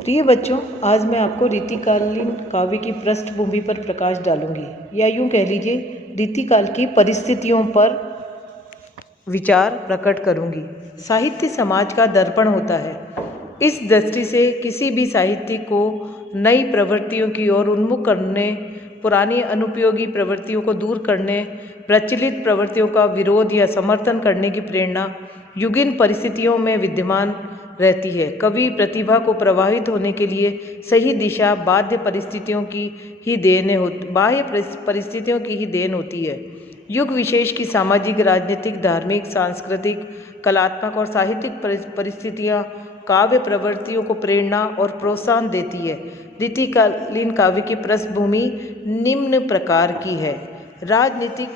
प्रिय बच्चों, आज मैं आपको रीतिकालीन काव्य की पृष्ठभूमि पर प्रकाश डालूंगी, या यूं कह लीजिए रीतिकाल की परिस्थितियों पर विचार प्रकट करूंगी। साहित्य समाज का दर्पण होता है। इस दृष्टि से किसी भी साहित्य को नई प्रवृत्तियों की ओर उन्मुख करने, पुरानी अनुपयोगी प्रवृत्तियों को दूर करने, प्रचलित प्रवृत्तियों का विरोध या समर्थन करने की प्रेरणा युगीन परिस्थितियों में विद्यमान रहती है। कवि प्रतिभा को प्रवाहित होने के लिए सही दिशा बाह्य परिस्थितियों की ही देन होती है। युग विशेष की सामाजिक, राजनीतिक, धार्मिक, सांस्कृतिक, कलात्मक और साहित्यिक परिस्थितियाँ काव्य प्रवृत्तियों को प्रेरणा और प्रोत्साहन देती है। रीतिकालीन काव्य की पृष्ठभूमि निम्न प्रकार की है। राजनीतिक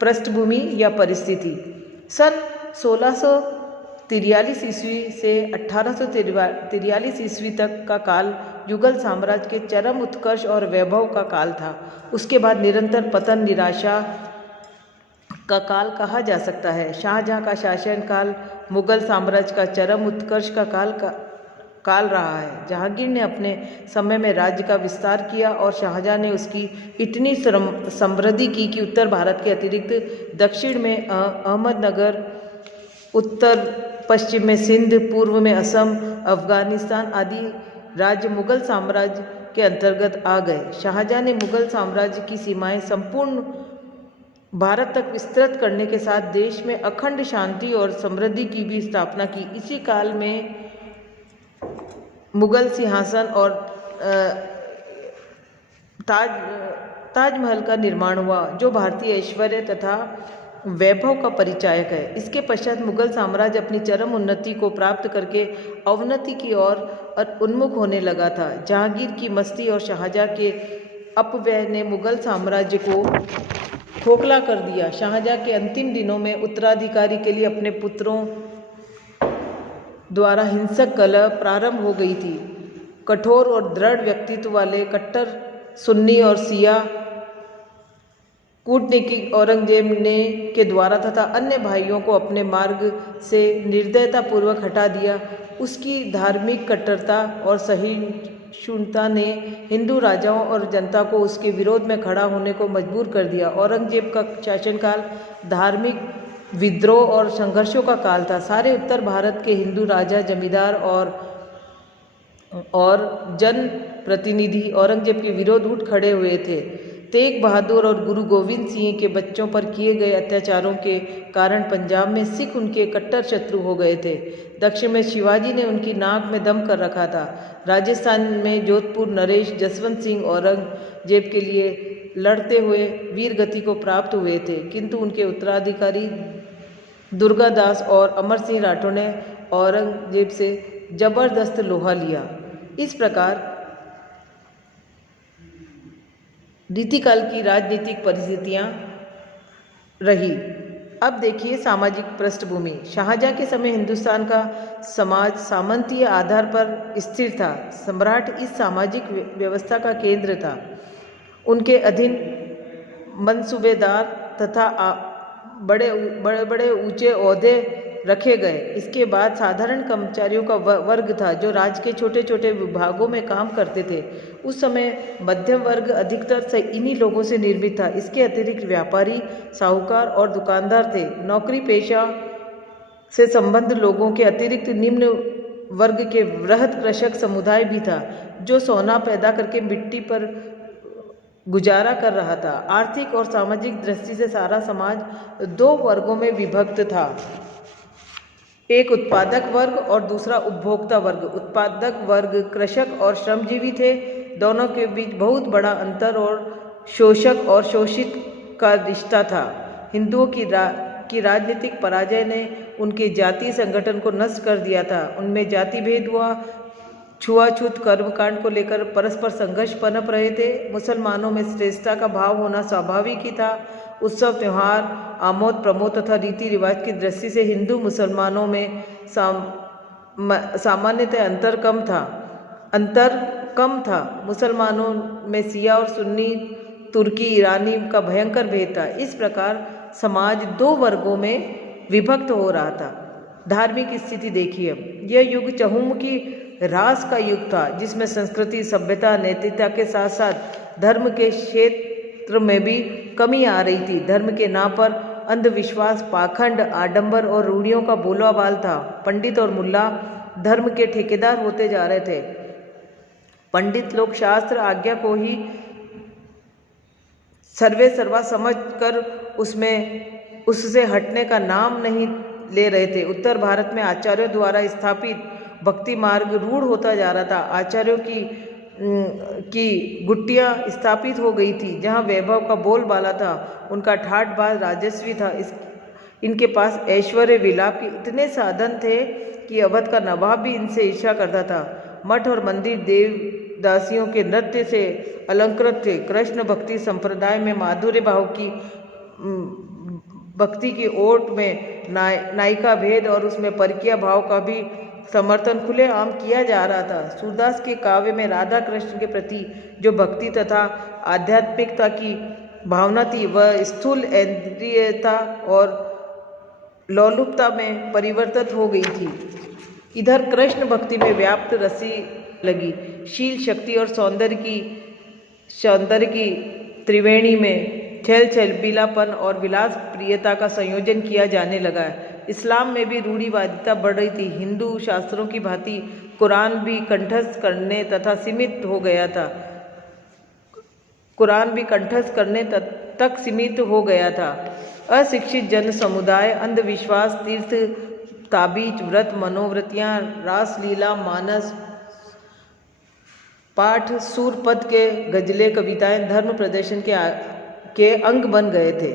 पृष्ठभूमि या परिस्थिति। सन 1643 ईस्वी से 1843 ईस्वी तक का काल युगल साम्राज्य के चरम उत्कर्ष और वैभव का काल था। उसके बाद निरंतर पतन, निराशा का काल कहा जा सकता है। शाहजहां का शासनकाल मुगल साम्राज्य का चरम उत्कर्ष का काल रहा है। जहांगीर ने अपने समय में राज्य का विस्तार किया और शाहजहां ने उसकी इतनी समृद्धि की कि उत्तर भारत के अतिरिक्त दक्षिण में अहमदनगर, उत्तर पश्चिम में सिंध, पूर्व में असम, अफगानिस्तान आदि राज्य मुगल साम्राज्य के अंतर्गत आ गए। शाहजहां ने मुगल साम्राज्य की सीमाएं संपूर्ण भारत तक विस्तृत करने के साथ देश में अखंड शांति और समृद्धि की भी स्थापना की। इसी काल में मुगल सिंहासन और ताजमहल का निर्माण हुआ, जो भारतीय ऐश्वर्य तथा वैभव का परिचायक है। इसके पश्चात मुगल साम्राज्य अपनी चरम उन्नति को प्राप्त करके अवनति की ओर उन्मुख होने लगा था। जहांगीर की मस्ती और शाहजहां के अपव्यय ने मुगल साम्राज्य को खोखला कर दिया। शाहजहां के अंतिम दिनों में उत्तराधिकारी के लिए अपने पुत्रों द्वारा हिंसक कलह प्रारंभ हो गई थी। कठोर और दृढ़ व्यक्तित्व वाले कट्टर सुन्नी और सिया कूटनीतिक औरंगजेब के द्वारा तथा अन्य भाइयों को अपने मार्ग से निर्दयतापूर्वक हटा दिया। उसकी धार्मिक कट्टरता और सहिष्णुता ने हिंदू राजाओं और जनता को उसके विरोध में खड़ा होने को मजबूर कर दिया। औरंगजेब का शासनकाल धार्मिक विद्रोह और संघर्षों का काल था। सारे उत्तर भारत के हिंदू राजा, जमींदार और जन प्रतिनिधि औरंगजेब के विरोध उठ खड़े हुए थे। तेग बहादुर और गुरु गोविंद सिंह के बच्चों पर किए गए अत्याचारों के कारण पंजाब में सिख उनके कट्टर शत्रु हो गए थे। दक्षिण में शिवाजी ने उनकी नाक में दम कर रखा था। राजस्थान में जोधपुर नरेश जसवंत सिंह औरंगजेब के लिए लड़ते हुए वीर गति को प्राप्त हुए थे, किंतु उनके उत्तराधिकारी दुर्गादास और अमर सिंह राठौर ने औरंगजेब से जबरदस्त लोहा लिया। इस प्रकार रीतिकाल की राजनीतिक परिस्थितियां रही। अब देखिए सामाजिक पृष्ठभूमि। शाहजहां के समय हिंदुस्तान का समाज सामंतीय आधार पर स्थिर था। सम्राट इस सामाजिक व्यवस्था का केंद्र था। उनके अधीन मंसूबेदार तथा बड़े ऊंचे ओहदे रखे गए। इसके बाद साधारण कर्मचारियों का वर्ग था, जो राज्य के छोटे छोटे विभागों में काम करते थे। उस समय मध्यम वर्ग अधिकतर से इन्हीं लोगों से निर्मित था। इसके अतिरिक्त व्यापारी, साहूकार और दुकानदार थे। नौकरी पेशा से संबद्ध लोगों के अतिरिक्त निम्न वर्ग के वृहद कृषक समुदाय भी था, जो सोना पैदा करके मिट्टी पर गुजारा कर रहा था। आर्थिक और सामाजिक दृष्टि से सारा समाज दो वर्गों में विभक्त था, एक उत्पादक वर्ग और दूसरा उपभोक्ता वर्ग। उत्पादक वर्ग कृषक और श्रमजीवी थे। दोनों के बीच बहुत बड़ा अंतर और शोषक और शोषित का रिश्ता था। हिंदुओं की राजनीतिक पराजय ने उनके जातीय संगठन को नष्ट कर दिया था। उनमें जाति भेद हुआ। छुआछूत कर्मकांड को लेकर परस्पर संघर्ष पनप रहे थे। मुसलमानों में श्रेष्ठता का भाव होना स्वाभाविक ही था। उत्सव, त्योहार, आमोद प्रमोद तथा रीति रिवाज की दृष्टि से हिंदू मुसलमानों में सामान्यतः अंतर कम था। मुसलमानों में सिया और सुन्नी, तुर्की, ईरानी का भयंकर भेद था। इस प्रकार समाज दो वर्गों में विभक्त हो रहा था। धार्मिक स्थिति देखिए, यह युग चहुमुखी ह्रास का युग था, जिसमें संस्कृति, सभ्यता, नैतिकता के साथ साथ धर्म के क्षेत्र में भी कमी आ रही थी। धर्म के नाम पर अंधविश्वास, पाखंड, आडंबर और रूढ़ियों का बोलबाला था। पंडित और मुल्ला धर्म के ठेकेदार होते जा रहे थे। पंडित लोग शास्त्र आज्ञा को ही सर्वे सर्वा समझ कर उससे हटने का नाम नहीं ले रहे थे। उत्तर भारत में आचार्यों द्वारा स्थापित भक्ति मार्ग रूढ़ होता जा रहा था। आचार्यों की गुट्टियाँ स्थापित हो गई थी, जहाँ वैभव का बोलबाला था। उनका ठाठबाज राजस्वी था। इनके पास ऐश्वर्य विलाप के इतने साधन थे कि अवध का नवाब भी इनसे ईर्ष्या करता था। मठ और मंदिर देवदासियों के नृत्य से अलंकृत थे। कृष्ण भक्ति संप्रदाय में माधुर्य भाव की भक्ति की ओट में नायिका भेद और उसमें परकीय भाव का भी समर्थन खुलेआम किया जा रहा था। सूरदास के काव्य में राधा कृष्ण के प्रति जो भक्ति तथा आध्यात्मिकता की भावना थी, वह स्थूल इंद्रियता और लोलुपता में परिवर्तित हो गई थी। इधर कृष्ण भक्ति में व्याप्त रसी लगी। शील, शक्ति और सौंदर्य की त्रिवेणी में छल छबीलापन और विलास प्रियता का संयोजन किया जाने लगा। इस्लाम में भी रूढ़िवादिता बढ़ रही थी। हिंदू शास्त्रों की भांति कुरान भी कंठस्थ करने तथा सीमित हो गया था। तक सीमित हो गया था। अशिक्षित जन समुदाय अंधविश्वास, तीर्थ, ताबीज, व्रत, मनोवृत्तियाँ, रासलीला, मानस पाठ, सूरपद के गजलें, कविताएं धर्म प्रदर्शन के अंग बन गए थे।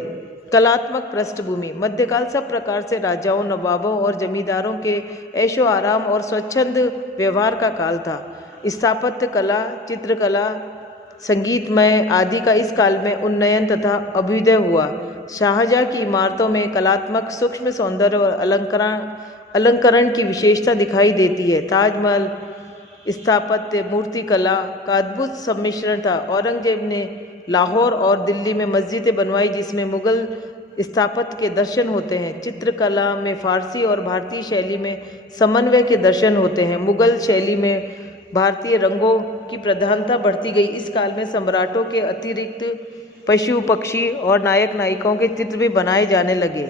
कलात्मक पृष्ठभूमि। मध्यकाल सब प्रकार से राजाओं, नवाबों और जमींदारों के ऐशो आराम और स्वच्छंद व्यवहार का काल था। स्थापत्य कला, चित्रकला, संगीतमय आदि का इस काल में उन्नयन तथा अभ्युदय हुआ। शाहजहाँ की इमारतों में कलात्मक सूक्ष्म सौंदर्य और अलंकरण की विशेषता दिखाई देती है। ताजमहल स्थापत्य मूर्ति कला का अद्भुत सम्मिश्रण था। औरंगजेब ने लाहौर और दिल्ली में मस्जिदें बनवाई, जिसमें मुगल स्थापत्य के दर्शन होते हैं। चित्रकला में फारसी और भारतीय शैली में समन्वय के दर्शन होते हैं। मुगल शैली में भारतीय रंगों की प्रधानता बढ़ती गई। इस काल में सम्राटों के अतिरिक्त पशु, पक्षी और नायक नायिकाओं के चित्र भी बनाए जाने लगे।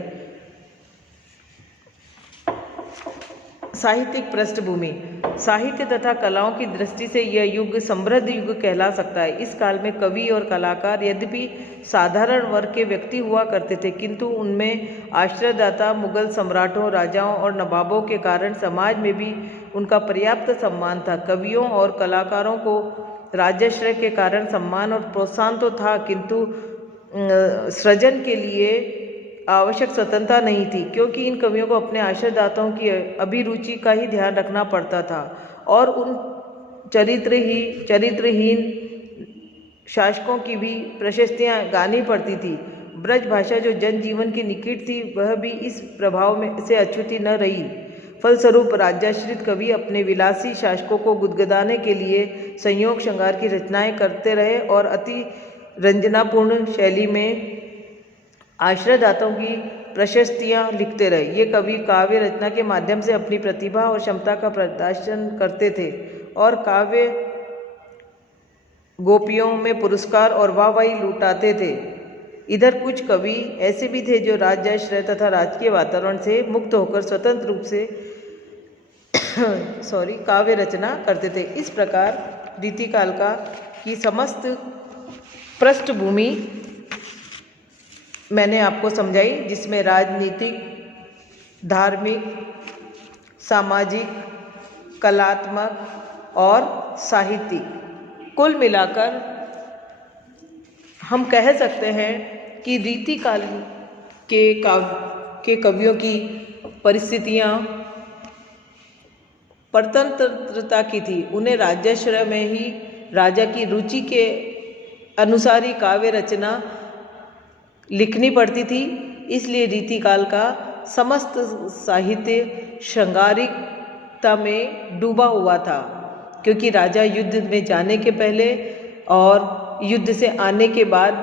साहित्यिक पृष्ठभूमि। साहित्य तथा कलाओं की दृष्टि से यह युग समृद्ध युग कहला सकता है। इस काल में कवि और कलाकार यद्यपि साधारण वर्ग के व्यक्ति हुआ करते थे, किंतु उनमें आश्रयदाता मुगल सम्राटों, राजाओं और नवाबों के कारण समाज में भी उनका पर्याप्त सम्मान था। कवियों और कलाकारों को राजाश्रय के कारण सम्मान और प्रोत्साहन तो था, किंतु सृजन के लिए आवश्यक स्वतंत्रता नहीं थी, क्योंकि इन कवियों को अपने आश्रयदाताओं की अभिरुचि का ही ध्यान रखना पड़ता था और उन चरित्रहीन शासकों की भी प्रशस्तियाँ गानी पड़ती थी। ब्रज भाषा जो जनजीवन की निकट थी, वह भी इस प्रभाव में से अछूती न रही। फलस्वरूप राज्याश्रित कवि अपने विलासी शासकों को गुदगुदाने के लिए संयोग श्रृंगार की रचनाएं करते रहे और अति रंजनापूर्ण शैली में आश्रयदाताओं की प्रशस्तियाँ लिखते रहे। ये कवि काव्य रचना के माध्यम से अपनी प्रतिभा और क्षमता का प्रदर्शन करते थे और काव्य गोपियों में पुरस्कार और वाहवाही लुटाते थे। इधर कुछ कवि ऐसे भी थे जो राज्याश्रय तथा राजकीय वातावरण से मुक्त होकर स्वतंत्र रूप से काव्य रचना करते थे। इस प्रकार रीतिकाल की समस्त पृष्ठभूमि मैंने आपको समझाई, जिसमें राजनीतिक, धार्मिक, सामाजिक, कलात्मक और साहित्यिक, कुल मिलाकर हम कह सकते हैं कि रीतिकाल के कवियों की परिस्थितियाँ परतंत्रता की थी। उन्हें राज्याश्रय में ही राजा की रुचि के अनुसार ही काव्य रचना लिखनी पड़ती थी। इसलिए रीतिकाल का समस्त साहित्य श्रृंगारिकता में डूबा हुआ था, क्योंकि राजा युद्ध में जाने के पहले और युद्ध से आने के बाद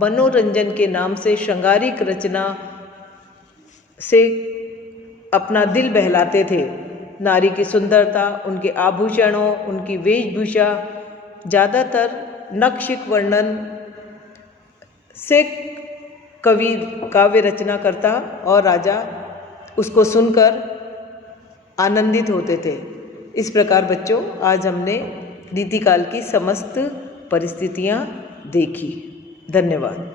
मनोरंजन के नाम से श्रृंगारिक रचना से अपना दिल बहलाते थे। नारी की सुंदरता, उनके आभूषणों, उनकी वेशभूषा, ज़्यादातर नक्शिक वर्णन से कवि काव्य रचना करता और राजा उसको सुनकर आनंदित होते थे। इस प्रकार बच्चों, आज हमने रीतिकाल की समस्त परिस्थितियाँ देखी। धन्यवाद।